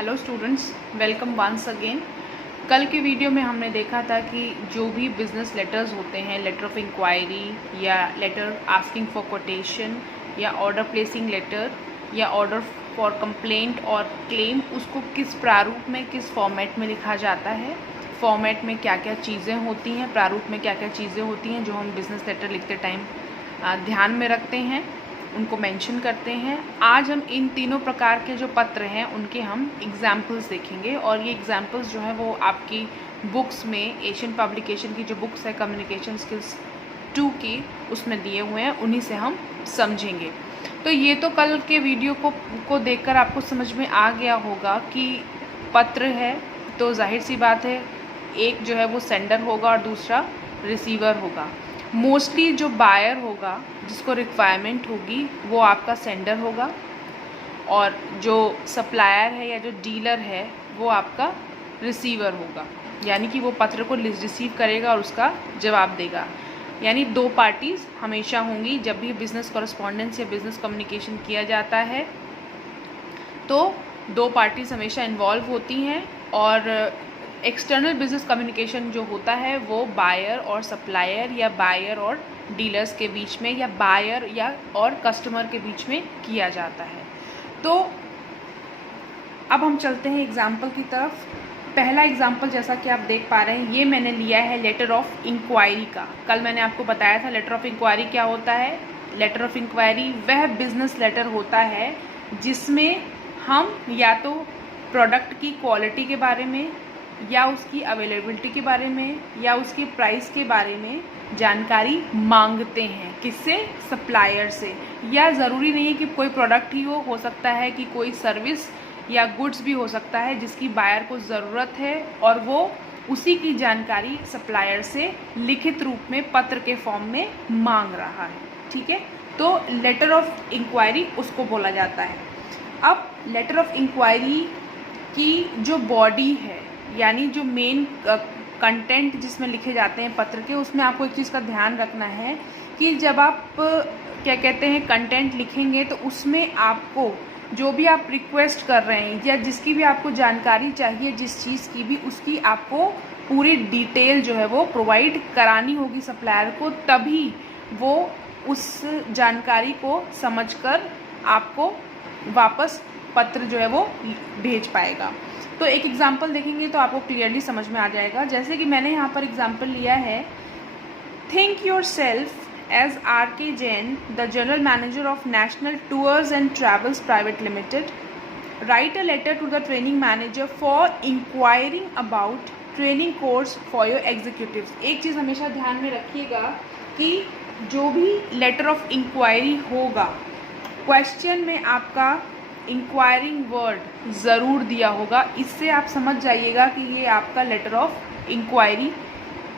Hello students, welcome once again. कल के video में हमने देखा था कि जो भी बिज़नेस लेटर्स होते हैं, लेटर ऑफ इंक्वायरी या लेटर आस्किंग फॉर कोटेशन या ऑर्डर प्लेसिंग लेटर या ऑर्डर फॉर कंप्लेंट और क्लेम, उसको किस प्रारूप में, किस फॉर्मेट में लिखा जाता है, फॉर्मेट में क्या क्या चीज़ें होती हैं, प्रारूप में क्या क्या चीज़ें होती हैं जो हम बिज़नेस लेटर लिखते टाइम ध्यान में रखते हैं, उनको मेंशन करते हैं। आज हम इन तीनों प्रकार के जो पत्र हैं उनके हम एग्जाम्पल्स देखेंगे और ये एग्जाम्पल्स जो है वो आपकी बुक्स में, एशियन पब्लिकेशन की जो बुक्स है कम्युनिकेशन स्किल्स 2 की, उसमें दिए हुए हैं, उन्हीं से हम समझेंगे। तो ये तो कल के वीडियो को देखकर आपको समझ में आ गया होगा कि पत्र है तो जाहिर सी बात है एक जो है वो सेंडर होगा और दूसरा रिसीवर होगा। मोस्टली जो बायर होगा, जिसको रिक्वायरमेंट होगी, वो आपका सेंडर होगा और जो सप्लायर है या जो डीलर है वो आपका रिसीवर होगा। यानी कि वो पत्र को रिसीव करेगा और उसका जवाब देगा। यानी दो पार्टीज़ हमेशा होंगी। जब भी बिज़नेस कॉरेस्पॉन्डेंस या बिज़नेस कम्युनिकेशन किया जाता है तो दो पार्टीज़ हमेशा इन्वॉल्व होती हैं और एक्सटर्नल बिजनेस कम्युनिकेशन जो होता है वो बायर और सप्लायर या बायर और डीलर्स के बीच में या बायर या और कस्टमर के बीच में किया जाता है। तो अब हम चलते हैं एग्जाम्पल की तरफ। पहला एग्जाम्पल जैसा कि आप देख पा रहे हैं, ये मैंने लिया है लेटर ऑफ इंक्वायरी का। कल मैंने आपको बताया था लेटर ऑफ इंक्वायरी क्या होता है। लेटर ऑफ इंक्वायरी वह बिजनेस लेटर होता है जिसमें हम या तो प्रोडक्ट की क्वालिटी के बारे में या उसकी अवेलेबिलिटी के बारे में या उसके प्राइस के बारे में जानकारी मांगते हैं। किससे? सप्लायर से। या ज़रूरी नहीं है कि कोई प्रोडक्ट ही हो सकता है कि कोई सर्विस या गुड्स भी हो सकता है जिसकी बायर को ज़रूरत है और वो उसी की जानकारी सप्लायर से लिखित रूप में पत्र के फॉर्म में मांग रहा है। ठीक है, तो लेटर ऑफ इंक्वायरी उसको बोला जाता है। अब लेटर ऑफ इंक्वायरी की जो बॉडी है, यानी जो मेन कंटेंट जिसमें लिखे जाते हैं पत्र के, उसमें आपको एक चीज़ का ध्यान रखना है कि जब आप क्या कहते हैं कंटेंट लिखेंगे तो उसमें आपको जो भी आप रिक्वेस्ट कर रहे हैं या जिसकी भी आपको जानकारी चाहिए, जिस चीज़ की भी, उसकी आपको पूरी डिटेल जो है वो प्रोवाइड करानी होगी सप्लायर को, तभी वो उस जानकारी को समझकर आपको वापस पत्र जो है वो भेज पाएगा। तो एक एग्जाम्पल देखेंगे तो आपको क्लियरली समझ में आ जाएगा। जैसे कि मैंने यहाँ पर एग्जाम्पल लिया है, think yourself as R.K. Jain, the general manager of national tours and travels private limited, write a letter to the training manager for inquiring about training course for your executives. एक चीज़ हमेशा ध्यान में रखिएगा कि जो भी लेटर ऑफ इंक्वायरी होगा, क्वेश्चन में आपका इंक्वायरिंग वर्ड ज़रूर दिया होगा। इससे आप समझ जाइएगा कि ये आपका लेटर ऑफ इंक्वायरी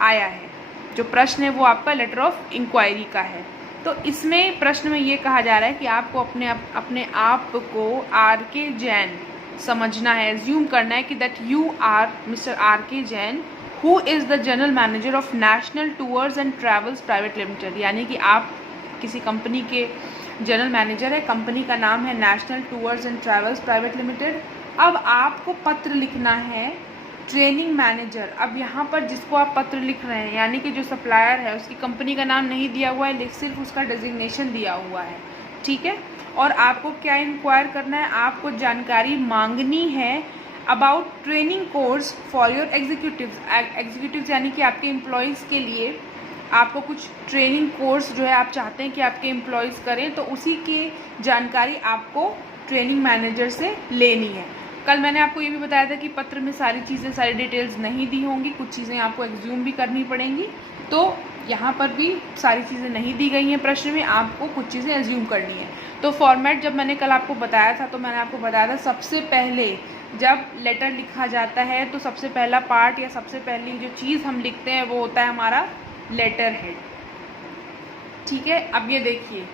आया है। जो प्रश्न है वो आपका लेटर ऑफ इंक्वायरी का है। तो इसमें प्रश्न में ये कहा जा रहा है कि आपको अपने आप को R.K. जैन समझना है, एज्यूम करना है कि that you are mister R.K. Jain who is the general manager of national tours and travels private limited. यानी कि आप किसी कंपनी के जनरल मैनेजर है, कंपनी का नाम है national tours and travels private limited. अब आपको पत्र लिखना है ट्रेनिंग मैनेजर। अब यहाँ पर जिसको आप पत्र लिख रहे हैं, यानी कि जो सप्लायर है, उसकी कंपनी का नाम नहीं दिया हुआ है, सिर्फ उसका डेजिग्नेशन दिया हुआ है। ठीक है, और आपको क्या इंक्वायर करना है? आपको जानकारी मांगनी है about training course for your executives यानी कि आपके एम्प्लॉयज़ के लिए आपको कुछ ट्रेनिंग कोर्स जो है आप चाहते हैं कि आपके एम्प्लॉयज़ करें, तो उसी की जानकारी आपको ट्रेनिंग मैनेजर से लेनी है। कल मैंने आपको ये भी बताया था कि पत्र में सारी चीज़ें, सारी डिटेल्स नहीं दी होंगी, कुछ चीज़ें आपको एग्ज्यूम भी करनी पड़ेंगी। तो यहाँ पर भी सारी चीज़ें नहीं दी गई हैं प्रश्न में, आपको कुछ चीज़ें एज्यूम करनी है। तो फॉर्मेट जब मैंने कल आपको बताया था तो मैंने आपको बताया था सबसे पहले जब लेटर लिखा जाता है तो सबसे पहला पार्ट या सबसे पहली जो चीज़ हम लिखते हैं वो होता है हमारा लेटर हेड। ठीक है, अब ये देखिए,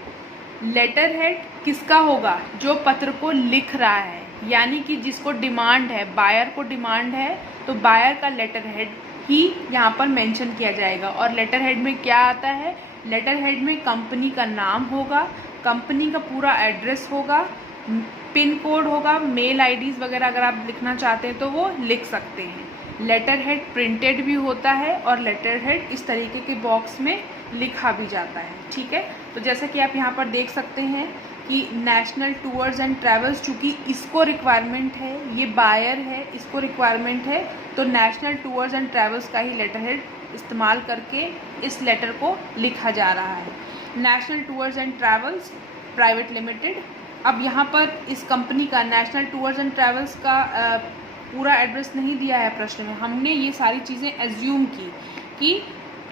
लेटर हेड किसका होगा? जो पत्र को लिख रहा है, यानी कि जिसको डिमांड है, बायर को डिमांड है, तो बायर का लेटर हेड ही यहाँ पर मेंशन किया जाएगा। और लेटर हेड में क्या आता है? लेटर हेड में कंपनी का नाम होगा, कंपनी का पूरा एड्रेस होगा, पिन कोड होगा, मेल आईडीज़ वगैरह अगर आप लिखना चाहते हैं तो वो लिख सकते हैं। लेटर हेड प्रिंटेड भी होता है और लेटर हेड इस तरीके के बॉक्स में लिखा भी जाता है, ठीक है। तो जैसा कि आप यहाँ पर देख सकते हैं कि नेशनल टूर्स एंड ट्रैवल्स, चूँकि इसको रिक्वायरमेंट है, ये बायर है, इसको रिक्वायरमेंट है, तो नेशनल टूर्स एंड ट्रैवल्स का ही लेटर हेड इस्तेमाल करके इस लेटर को लिखा जा रहा है। National tours and travels private limited. अब यहाँ पर इस कंपनी का नेशनल टूर्स एंड ट्रैवल्स का पूरा एड्रेस नहीं दिया है प्रश्न में। हमने ये सारी चीज़ें एज्यूम की कि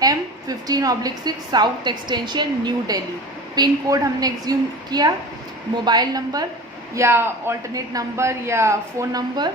M15/6 south extension new Delhi, pin code हमने एज्यूम किया, मोबाइल नंबर या ऑल्टरनेट नंबर या फ़ोन नंबर,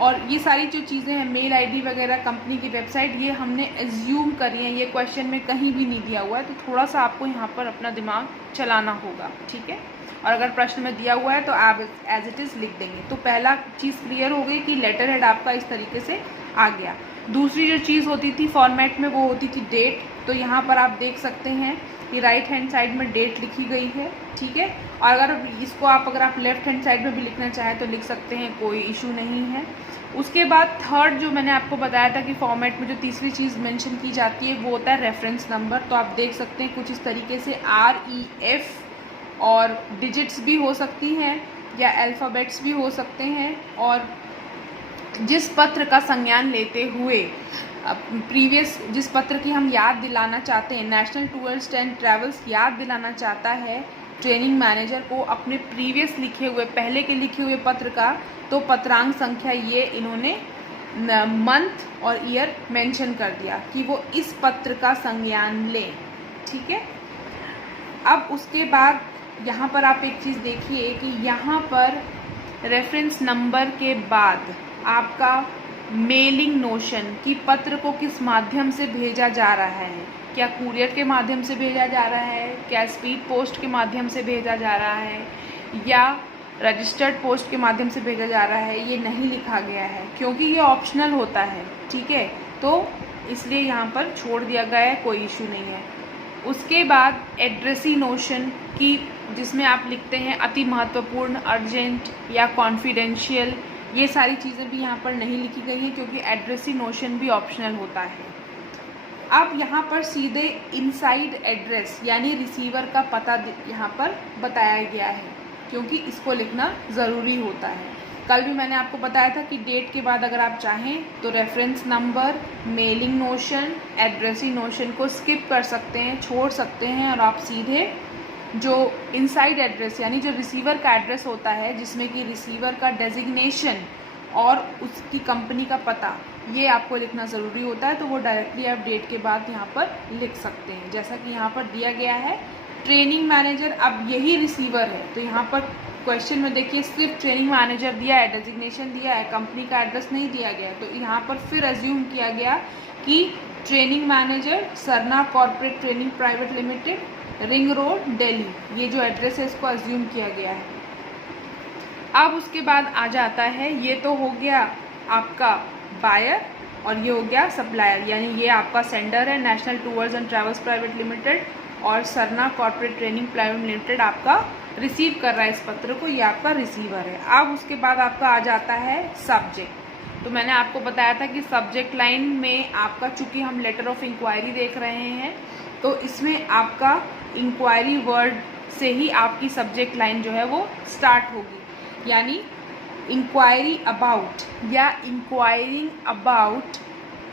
और ये सारी जो चीज़ें हैं, मेल आईडी वगैरह, कंपनी की वेबसाइट, ये हमने एज्यूम करी हैं। ये क्वेश्चन में कहीं भी नहीं दिया हुआ है, तो थोड़ा सा आपको यहाँ पर अपना दिमाग चलाना होगा, ठीक है। और अगर प्रश्न में दिया हुआ है तो आप एज इट इज़ लिख देंगे। तो पहला चीज़ क्लियर हो गई कि लेटर हेड आपका इस तरीके से आ गया। दूसरी जो चीज़ होती थी फॉर्मेट में, वो होती थी डेट। तो यहाँ पर आप देख सकते हैं कि राइट हैंड साइड में डेट लिखी गई है, ठीक है। और अगर आप लेफ्ट हैंड साइड में भी लिखना चाहें तो लिख सकते हैं, कोई इशू नहीं है। उसके बाद थर्ड जो मैंने आपको बताया था कि फॉर्मेट में जो तीसरी चीज़ मेंशन की जाती है वो होता है रेफरेंस नंबर। तो आप देख सकते हैं कुछ इस तरीके से REF, और डिजिट्स भी हो सकती हैं या अल्फ़ाबेट्स भी हो सकते हैं। और जिस पत्र का संज्ञान लेते हुए प्रीवियस जिस पत्र की हम याद दिलाना चाहते हैं, नेशनल टूर्स एंड ट्रैवल्स याद दिलाना चाहता है ट्रेनिंग मैनेजर को अपने प्रीवियस लिखे हुए, पहले के लिखे हुए पत्र का, तो पत्रांक संख्या ये इन्होंने मंथ और ईयर मेंशन कर दिया कि वो इस पत्र का संज्ञान लें, ठीक है। अब उसके बाद यहाँ पर आप एक चीज़ देखिए कि यहाँ पर रेफरेंस नंबर के बाद आपका मेलिंग नोशन कि पत्र को किस माध्यम से भेजा जा रहा है, क्या कुरियर के माध्यम से भेजा जा रहा है, क्या स्पीड पोस्ट के माध्यम से भेजा जा रहा है, या रजिस्टर्ड पोस्ट के माध्यम से भेजा जा रहा है, ये नहीं लिखा गया है क्योंकि ये ऑप्शनल होता है, ठीक है। तो इसलिए यहाँ पर छोड़ दिया गया है, कोई इशू नहीं है। उसके बाद एड्रेसी नोशन की, जिसमें आप लिखते हैं अति महत्वपूर्ण, अर्जेंट या कॉन्फिडेंशियल, ये सारी चीज़ें भी यहाँ पर नहीं लिखी गई हैं क्योंकि एड्रेसी नोशन भी ऑप्शनल होता है। अब यहाँ पर सीधे इनसाइड एड्रेस यानी रिसीवर का पता यहाँ पर बताया गया है क्योंकि इसको लिखना ज़रूरी होता है। कल भी मैंने आपको बताया था कि डेट के बाद अगर आप चाहें तो reference number, mailing notion, addressee notion को स्किप कर सकते हैं, छोड़ सकते हैं, और आप सीधे जो इनसाइड एड्रेस यानी जो रिसीवर का एड्रेस होता है, जिसमें कि रिसीवर का डेजिग्नेशन और उसकी कंपनी का पता, ये आपको लिखना ज़रूरी होता है। तो वो डायरेक्टली आप डेट के बाद यहाँ पर लिख सकते हैं, जैसा कि यहाँ पर दिया गया है ट्रेनिंग मैनेजर। अब यही रिसीवर है, तो यहाँ पर क्वेश्चन में देखिए सिर्फ ट्रेनिंग मैनेजर दिया है, डेजिग्नेशन दिया है, कंपनी का एड्रेस नहीं दिया गया। तो यहाँ पर फिर एज्यूम किया गया कि training manager, Sarna corporate training private limited, ring road, Delhi, ये जो एड्रेस है इसको एज्यूम किया गया है। अब उसके बाद आ जाता है, ये तो हो गया आपका बायर और ये हो गया सप्लायर, यानी ये आपका सेंडर है national tours and travels private limited, और Sarna corporate training private limited आपका रिसीव कर रहा है इस पत्र को, ये आपका रिसीवर है। अब उसके बाद आपका आ जाता है सब्जेक्ट। तो मैंने आपको बताया था कि सब्जेक्ट लाइन में आपका, चूँकि हम लेटर ऑफ इंक्वायरी देख रहे हैं, तो इसमें आपका इंक्वायरी वर्ड से ही आपकी सब्जेक्ट लाइन जो है वो स्टार्ट होगी, यानी इंक्वायरी अबाउट या इंक्वायरिंग अबाउट।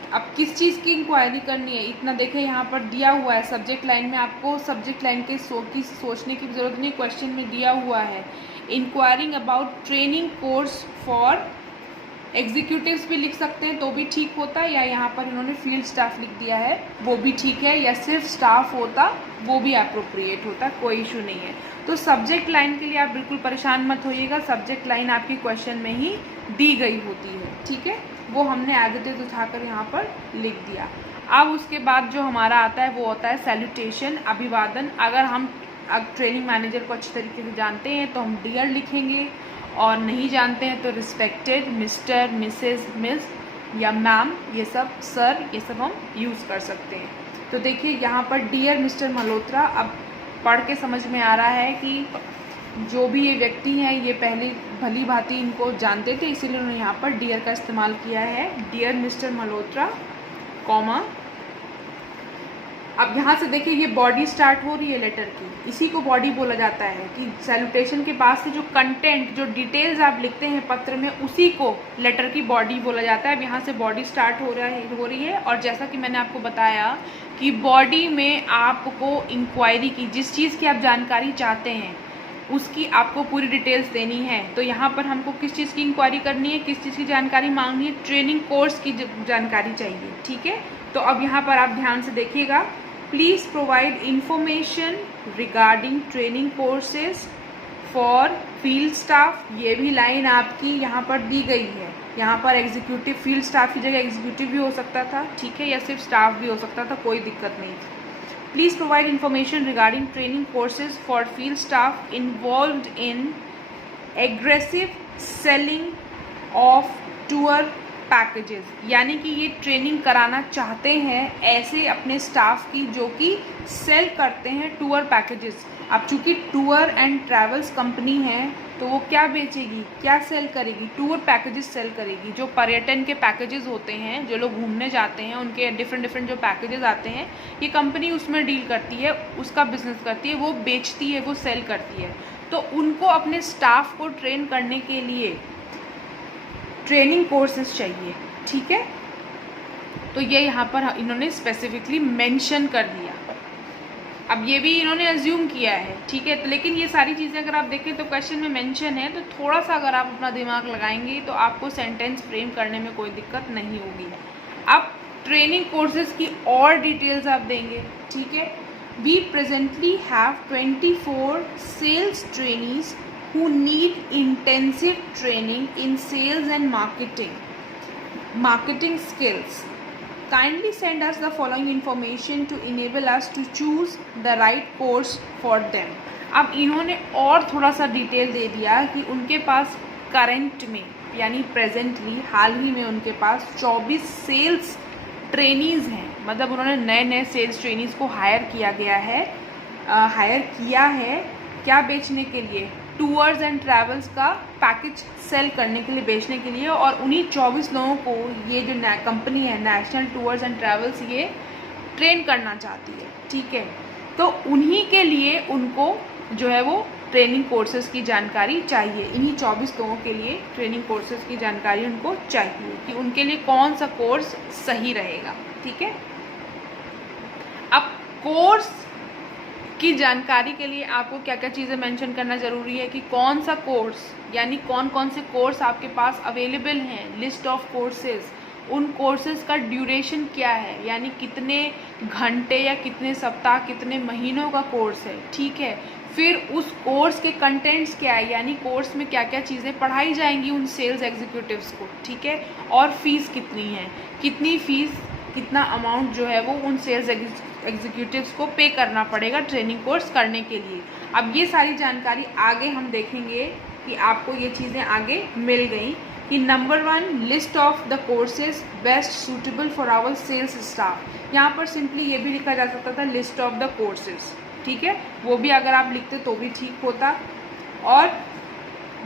अब किस चीज़ की इंक्वायरी करनी है, इतना देखें यहाँ पर दिया हुआ है सब्जेक्ट लाइन में, आपको सब्जेक्ट लाइन के सोचने की ज़रूरत नहीं, क्वेश्चन में दिया हुआ है enquiring about training course for executives भी लिख सकते हैं तो भी ठीक होता है, या यहाँ पर इन्होंने फील्ड स्टाफ लिख दिया है वो भी ठीक है, या सिर्फ स्टाफ होता वो भी अप्रोप्रिएट होता, कोई इशू नहीं है। तो सब्जेक्ट लाइन के लिए आप बिल्कुल परेशान मत होइएगा, सब्जेक्ट लाइन आपकी क्वेश्चन में ही दी गई होती है, ठीक है। वो हमने एज इट इज उठाकर यहाँ पर लिख दिया। अब उसके बाद जो हमारा आता है वो होता है सैल्यूटेशन, अभिवादन। अगर हम ट्रेनिंग मैनेजर को अच्छी तरीके से जानते हैं तो हम डियर लिखेंगे, और नहीं जानते हैं तो रिस्पेक्टेड, मिस्टर, मिसेस, मिस या मैम, ये सब, सर, ये सब हम यूज़ कर सकते हैं। तो देखिए यहाँ पर डियर मिस्टर मल्होत्रा, अब पढ़ के समझ में आ रहा है कि जो भी ये व्यक्ति हैं ये पहले भली भांति इनको जानते थे, इसीलिए उन्होंने यहाँ पर डियर का इस्तेमाल किया है, डियर मिस्टर मल्होत्रा, कॉमा। अब यहाँ से देखिए ये बॉडी स्टार्ट हो रही है लेटर की, इसी को बॉडी बोला जाता है कि सैल्यूटेशन के बाद से जो कंटेंट, जो डिटेल्स आप लिखते हैं पत्र में, उसी को लेटर की बॉडी बोला जाता है। अब यहाँ से बॉडी स्टार्ट हो रही है और जैसा कि मैंने आपको बताया कि बॉडी में आपको इंक्वायरी की, जिस चीज़ की आप जानकारी चाहते हैं उसकी आपको पूरी डिटेल्स देनी है। तो यहाँ पर हमको किस चीज़ की इंक्वायरी करनी है, किस चीज़ की जानकारी मांगनी है, ट्रेनिंग कोर्स की जानकारी चाहिए, ठीक है। तो अब यहाँ पर आप ध्यान से देखिएगा, please provide information regarding training courses for field staff. ये भी लाइन आपकी यहाँ पर दी गई है। यहाँ पर एग्जीक्यूटिव, फील्ड स्टाफ की जगह एग्जीक्यूटिव भी हो सकता था, ठीक है, या सिर्फ स्टाफ भी हो सकता था, कोई दिक्कत नहीं थी। Please provide information regarding training courses for field staff involved in aggressive selling of tour packages। यानी कि ये ट्रेनिंग कराना चाहते हैं ऐसे अपने स्टाफ की जो कि सेल करते हैं टूर पैकेजेस। अब चूँकि टूर एंड ट्रैवल्स कंपनी है तो वो क्या बेचेगी, क्या सेल करेगी, टूर पैकेजेस सेल करेगी। जो पर्यटन के पैकेजेस होते हैं, जो लोग घूमने जाते हैं, उनके डिफरेंट जो पैकेजेस आते हैं, ये कंपनी उसमें डील करती है, उसका बिजनेस करती है, वो बेचती है, वो सेल करती है। तो उनको अपने स्टाफ को ट्रेन करने के लिए ट्रेनिंग कोर्सेज चाहिए, ठीक है। तो ये यहाँ पर इन्होंने स्पेसिफिकली मेंशन कर दिया। अब ये भी इन्होंने अज्यूम किया है, ठीक है। तो लेकिन ये सारी चीज़ें अगर आप देखें तो क्वेश्चन में मेंशन है, तो थोड़ा सा अगर आप अपना दिमाग लगाएंगे तो आपको सेंटेंस फ्रेम करने में कोई दिक्कत नहीं होगी। अब ट्रेनिंग कोर्सेज की और डिटेल्स आप देंगे, ठीक है। We presently have 24 sales trainees who need intensive training in sales and marketing skills. Kindly send us the following information to enable us to choose the right course for them. अब इन्होंने और थोड़ा सा detail दे दिया कि उनके पास current में यानी प्रेजेंटली हाल ही में उनके पास 24 सेल्स ट्रेनीज़ हैं। मतलब उन्होंने नए सेल्स ट्रेनीज़ को हायर किया है क्या बेचने के लिए, टूर्स एंड ट्रैवल्स का पैकेज सेल करने के लिए, बेचने के लिए। और उन्हीं 24 लोगों को ये जो कंपनी है नेशनल टूर्स एंड ट्रैवल्स ये ट्रेन करना चाहती है, ठीक है। तो उन्हीं के लिए उनको जो है वो ट्रेनिंग कोर्सेज की जानकारी चाहिए। इन्हीं 24 लोगों के लिए ट्रेनिंग कोर्सेज की जानकारी उनको चाहिए कि उनके लिए कौन सा कोर्स सही रहेगा, ठीक है। अब कोर्स की जानकारी के लिए आपको क्या क्या चीज़ें मेंशन करना ज़रूरी है कि कौन सा कोर्स, यानी कौन कौन से कोर्स आपके पास अवेलेबल हैं, लिस्ट ऑफ कोर्सेज, उन कोर्सेज का ड्यूरेशन क्या है, यानी कितने घंटे या कितने सप्ताह, कितने महीनों का कोर्स है, ठीक है। फिर उस कोर्स के कंटेंट्स क्या है, यानी कोर्स में क्या क्या चीज़ें पढ़ाई जाएंगी उन सेल्स एग्जीक्यूटिव्स को, ठीक है। और फीस कितनी है, कितनी फीस, कितना अमाउंट जो है वो उन सेल्स एग्जीक्यूटिव्स को पे करना पड़ेगा ट्रेनिंग कोर्स करने के लिए। अब ये सारी जानकारी आगे हम देखेंगे कि आपको ये चीज़ें आगे मिल गई कि नंबर 1 list of the courses best suitable for our sales staff. यहाँ पर सिंपली ये भी लिखा जा सकता था लिस्ट ऑफ द कोर्सेज, ठीक है, वो भी अगर आप लिखते तो भी ठीक होता। और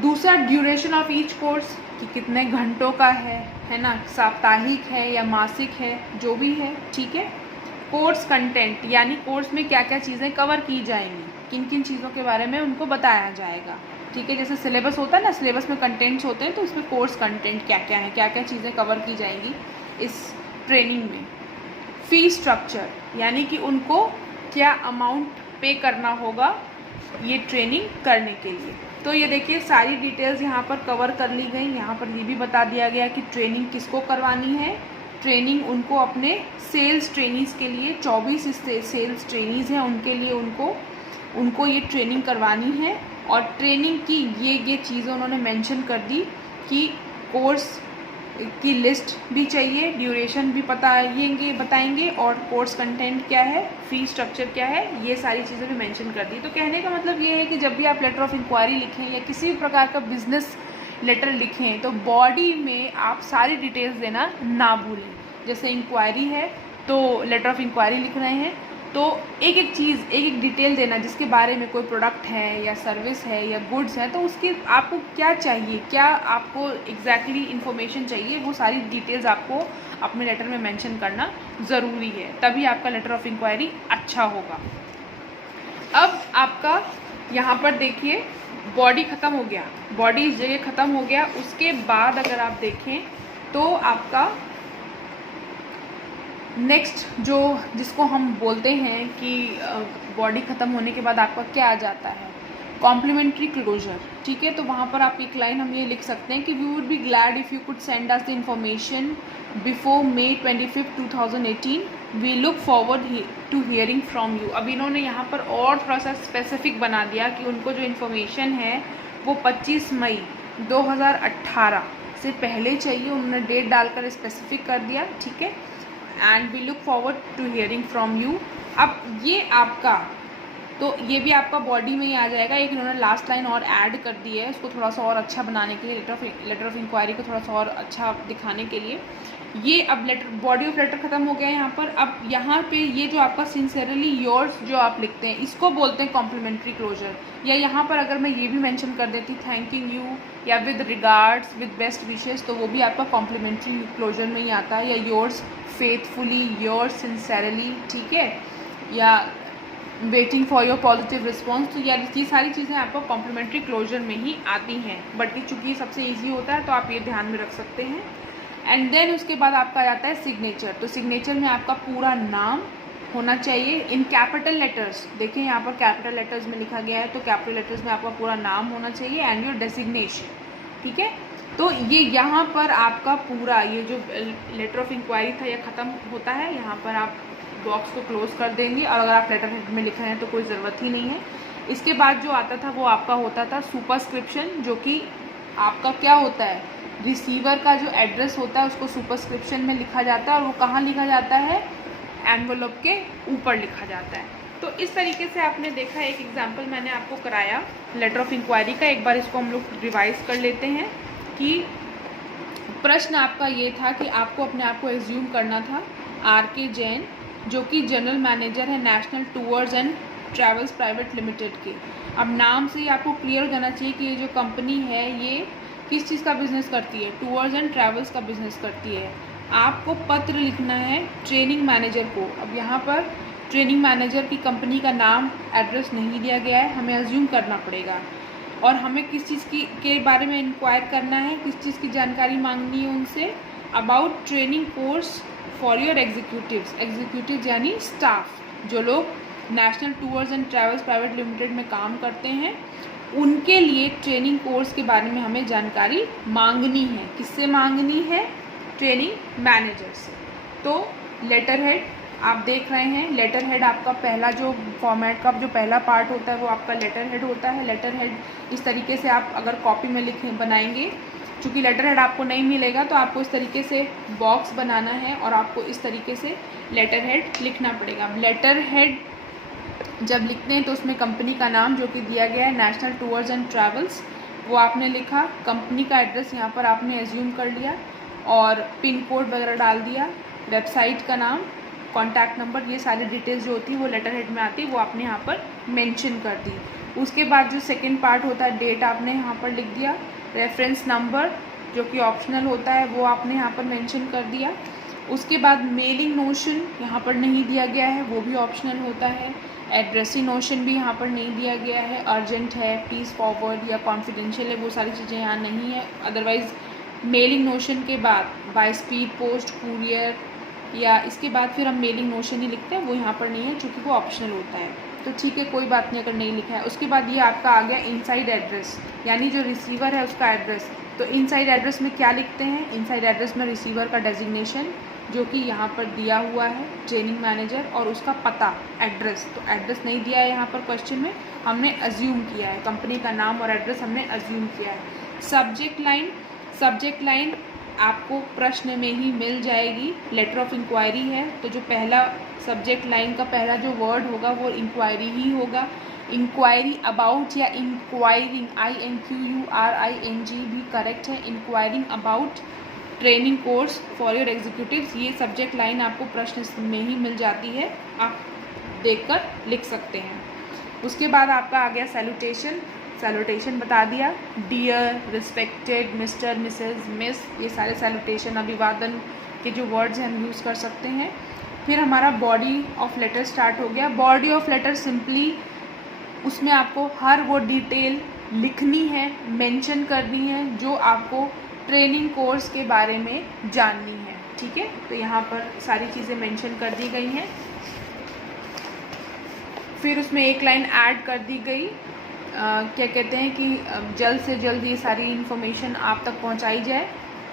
दूसरा ड्यूरेशन ऑफ ईच कोर्स कि कितने घंटों का है ना, साप्ताहिक है या मासिक है, जो भी है, ठीक है। कोर्स कंटेंट यानी कोर्स में क्या क्या चीज़ें कवर की जाएंगी, किन किन चीज़ों के बारे में उनको बताया जाएगा, ठीक है। जैसे सिलेबस होता है ना, सिलेबस में कंटेंट्स होते हैं, तो इसमें कोर्स कंटेंट क्या क्या है, क्या क्या चीज़ें कवर की जाएंगी इस ट्रेनिंग में। फी स्ट्रक्चर यानी कि उनको क्या अमाउंट पे करना होगा ये ट्रेनिंग करने के लिए। तो ये देखिए सारी डिटेल्स यहाँ पर कवर कर ली गई। यहाँ पर ये भी बता दिया गया कि ट्रेनिंग किसको करवानी है। ट्रेनिंग उनको अपने सेल्स ट्रेनीज़ के लिए, 24 सेल्स ट्रेनीज़ हैं उनके लिए उनको ये ट्रेनिंग करवानी है। और ट्रेनिंग की ये चीज़ें उन्होंने मेंशन कर दी कि कोर्स की लिस्ट भी चाहिए, ड्यूरेशन भी बताएंगे और कोर्स कंटेंट क्या है, फी स्ट्रक्चर क्या है, ये सारी चीज़ें भी मेंशन कर दी। तो कहने का मतलब ये है कि जब भी आप लेटर ऑफ इंक्वायरी लिखें या किसी भी प्रकार का बिजनेस लेटर लिखें तो बॉडी में आप सारी डिटेल्स देना ना भूलें। जैसे इंक्वायरी है तो लेटर ऑफ इंक्वायरी लिख रहे हैं तो एक एक चीज़, एक एक डिटेल देना, जिसके बारे में कोई प्रोडक्ट है या सर्विस है या गुड्स है, तो उसके आपको क्या चाहिए, क्या आपको एग्जैक्टली इन्फॉर्मेशन चाहिए, वो सारी डिटेल्स आपको अपने लेटर में मेंशन करना ज़रूरी है, तभी आपका लेटर ऑफ इंक्वायरी अच्छा होगा। अब आपका यहाँ पर देखिए बॉडी ख़त्म हो गया, बॉडी इस जगह ख़त्म हो गया। उसके बाद अगर आप देखें तो आपका नेक्स्ट जो जिसको हम बोलते हैं कि बॉडी ख़त्म होने के बाद आपका क्या आ जाता है, कॉम्प्लीमेंट्री क्लोजर। ठीक है, तो वहाँ पर आप एक लाइन हम ये लिख सकते हैं कि we would be glad if you could send us the information before May 25, 2018। We look forward to hearing from you. अब इन्होंने यहाँ पर और थोड़ा सा स्पेसिफिक बना दिया कि उनको जो इन्फॉर्मेशन है वो 25 मई 2018 से पहले चाहिए, उन्होंने डेट डालकर स्पेसिफिक कर दिया। ठीक है, and we look forward to hearing from you. अब ये आपका, तो ये भी आपका बॉडी में ही आ जाएगा। एक इन्होंने लास्ट लाइन और ऐड कर दी है उसको थोड़ा सा और अच्छा बनाने के लिए, लेटर ऑफ इंक्वायरी को थोड़ा सा और अच्छा दिखाने के लिए। ये अब लेटर, बॉडी ऑफ लेटर ख़त्म हो गया है यहाँ पर। अब यहाँ पे ये जो आपका सिंसियरली योर्स जो आप लिखते हैं, इसको बोलते हैं कॉम्प्लीमेंट्री क्लोजर। या यहाँ पर अगर मैं ये भी मेंशन कर देती थैंकिंग यू या with regards, with best wishes, तो वो भी आपका कॉम्प्लीमेंट्री क्लोजर में ही आता है। या योर्स फेथफुली, योर्स सिंसियरली, ठीक है, या waiting for your positive response. तो यार ये सारी चीज़ें आपको कॉम्प्लीमेंट्री क्लोजर में ही आती हैं, बट ये चूँकि सबसे ईजी होता है तो आप ये ध्यान में रख सकते हैं। एंड देन उसके बाद आपका आ जाता है सिग्नेचर। तो सिग्नेचर में आपका पूरा नाम होना चाहिए इन कैपिटल लेटर्स। देखिए यहाँ पर कैपिटल लेटर्स में लिखा गया है, तो कैपिटल लेटर्स में आपका पूरा नाम होना चाहिए एंड योर डेजिग्नेशन। ठीक है, तो ये यहाँ पर आपका पूरा ये जो लेटर ऑफ इंक्वायरी था ये ख़त्म होता है। यहाँ पर आप बॉक्स को क्लोज कर देंगे, और अगर आप लेटर हेड में लिख रहे हैं तो कोई ज़रूरत ही नहीं है। इसके बाद जो आता था वो आपका होता था सुपरस्क्रिप्शन, जो कि आपका क्या होता है, रिसीवर का जो एड्रेस होता है उसको सुपरस्क्रिप्शन में लिखा जाता है, और वो कहाँ लिखा जाता है, एनवलप के ऊपर लिखा जाता है। तो इस तरीके से आपने देखा, एक एग्जाम्पल मैंने आपको कराया लेटर ऑफ इंक्वायरी का। एक बार इसको हम लोग रिवाइज कर लेते हैं कि प्रश्न आपका ये था कि आपको अपने आप को एज्यूम करना था RK जैन, जो कि जनरल मैनेजर है national tours and travels private limited के। अब नाम से ही आपको क्लियर हो जाना चाहिए कि ये जो कंपनी है ये किस चीज़ का बिज़नेस करती है, टूर्स एंड ट्रैवल्स का बिज़नेस करती है। आपको पत्र लिखना है ट्रेनिंग मैनेजर को। अब यहाँ पर ट्रेनिंग मैनेजर की कंपनी का नाम, एड्रेस नहीं दिया गया है, हमें अज्यूम करना पड़ेगा। और हमें किस चीज़ की के बारे में इंक्वायर करना है, किस चीज़ की जानकारी मांगनी है उनसे, about training course for your executives. Executive यानी स्टाफ, जो लोग national tours and travels private limited में काम करते हैं, उनके लिए ट्रेनिंग कोर्स के बारे में हमें जानकारी मांगनी है। किससे मांगनी है, ट्रेनिंग मैनेजर से। तो लेटर हेड आप देख रहे हैं, लेटर हेड आपका पहला जो फॉर्मेट का जो पहला पार्ट होता है वो आपका लेटर हेड होता है। लेटर हेड इस तरीके से आप अगर कॉपी में लिखें बनाएंगे, चूँकि लेटर हेड आपको नहीं मिलेगा तो आपको इस तरीके से बॉक्स बनाना है और आपको इस तरीके से लेटर हेड लिखना पड़ेगा। लेटर हेड जब लिखते हैं तो उसमें कंपनी का नाम जो कि दिया गया है नेशनल टूर्स एंड ट्रैवल्स, वो आपने लिखा। कंपनी का एड्रेस यहाँ पर आपने एज्यूम कर लिया और पिन कोड वगैरह डाल दिया। वेबसाइट का नाम, कॉन्टैक्ट नंबर, ये सारी डिटेल्स जो होती है वो लेटर हेड में आती है, वो आपने यहाँ पर मेंशन कर दी। उसके बाद जो सेकंड पार्ट होता है, डेट आपने यहाँ पर लिख दिया। रेफरेंस नंबर जो कि ऑप्शनल होता है वो आपने यहाँ पर मेंशन कर दिया। उसके बाद मेलिंग नोशन यहाँ पर नहीं दिया गया है, वो भी ऑप्शनल होता है। एड्रेसिंग नोशन भी यहाँ पर नहीं दिया गया है। अर्जेंट है, प्लीज़ फॉरवर्ड या कॉन्फिडेंशियल है, वो सारी चीज़ें यहाँ नहीं है। अदरवाइज़ मेलिंग नोशन के बाद बाय स्पीड पोस्ट, कुरियर या इसके बाद फिर हम मेलिंग नोशन ही लिखते हैं, वो यहाँ पर नहीं है क्योंकि वो ऑप्शनल होता है। तो ठीक है, कोई बात नहीं अगर नहीं लिखा है। उसके बाद ये आपका आ गया इनसाइड एड्रेस, यानी जो रिसीवर है उसका एड्रेस। तो इनसाइड एड्रेस में क्या लिखते हैं, इनसाइड एड्रेस में रिसीवर का डेजिग्नेशन जो कि यहाँ पर दिया हुआ है ट्रेनिंग मैनेजर, और उसका पता, एड्रेस। तो एड्रेस नहीं दिया है यहाँ पर क्वेश्चन में, हमने अज्यूम किया है, कंपनी का नाम और एड्रेस हमने अज्यूम किया है। सब्जेक्ट लाइन, सब्जेक्ट लाइन आपको प्रश्न में ही मिल जाएगी। लेटर ऑफ इंक्वायरी है तो जो पहला सब्जेक्ट लाइन का पहला जो वर्ड होगा वो इंक्वायरी ही होगा। इंक्वायरी अबाउट या इंक्वायरिंग, INQURING भी करेक्ट है। Enquiring about training course for your executives, ये सब्जेक्ट लाइन आपको प्रश्न में ही मिल जाती है। आप देखकर लिख सकते हैं। उसके बाद आपका आ गया सैल्यूटेशन। सैल्यूटेशन बता दिया, dear, respected, mister, missus, miss, ये सारे सैल्यूटेशन अभिवादन के जो वर्ड्स हैं हम यूज़ कर सकते हैं। फिर हमारा बॉडी ऑफ लेटर स्टार्ट हो गया। बॉडी ऑफ लेटर सिंपली उसमें आपको हर वो डिटेल लिखनी है, मेंशन करनी है जो आपको ट्रेनिंग कोर्स के बारे में जाननी है। ठीक है, तो यहाँ पर सारी चीज़ें मेंशन कर दी गई हैं। फिर उसमें एक लाइन ऐड कर दी गई, क्या कहते हैं कि जल्द से जल्द ये सारी इन्फॉर्मेशन आप तक पहुंचाई जाए,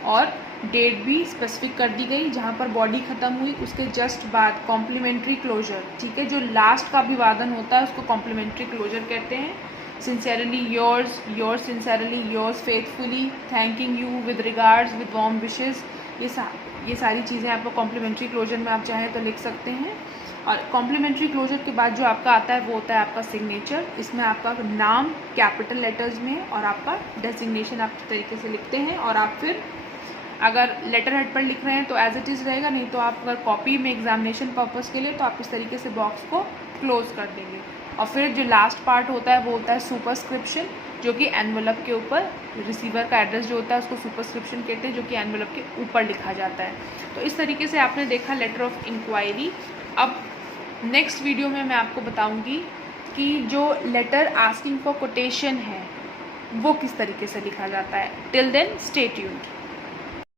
और डेट भी स्पेसिफिक कर दी गई। जहां पर बॉडी ख़त्म हुई उसके जस्ट बाद कॉम्प्लीमेंट्री क्लोजर, ठीक है, जो लास्ट का अभिवादन होता है उसको कॉम्प्लीमेंट्री क्लोजर कहते हैं। Sincerely yours, yours sincerely, yours faithfully, thanking you, with regards, with warm wishes, ये सारी चीज़ें आपको कॉम्प्लीमेंट्री क्लोजर में आप चाहें तो लिख सकते हैं। और कॉम्प्लीमेंट्री क्लोजर के बाद जो आपका आता है वो होता है आपका सिग्नेचर। इसमें आपका नाम कैपिटल लेटर्स में और आपका डेजिग्नेशन आप इस तरीके से लिखते हैं। और आप फिर अगर लेटर हेड पर लिख रहे हैं तो एज इट इज़ रहेगा, नहीं तो आप अगर कॉपी में एग्जामिनेशन पर्पज़ के लिए तो आप इस तरीके से बॉक्स को क्लोज कर देंगे। और फिर जो लास्ट पार्ट होता है वो होता है सुपरस्क्रिप्शन, जो कि एनवेलप के ऊपर रिसीवर का एड्रेस जो होता है उसको सुपरस्क्रिप्शन कहते हैं, जो कि एनवेलप के ऊपर लिखा जाता है। तो इस तरीके से आपने देखा लेटर ऑफ इंक्वायरी। अब नेक्स्ट वीडियो में मैं आपको बताऊंगी कि जो लेटर आस्किंग फॉर कोटेशन है वो किस तरीके से लिखा जाता है। Till then stay tuned.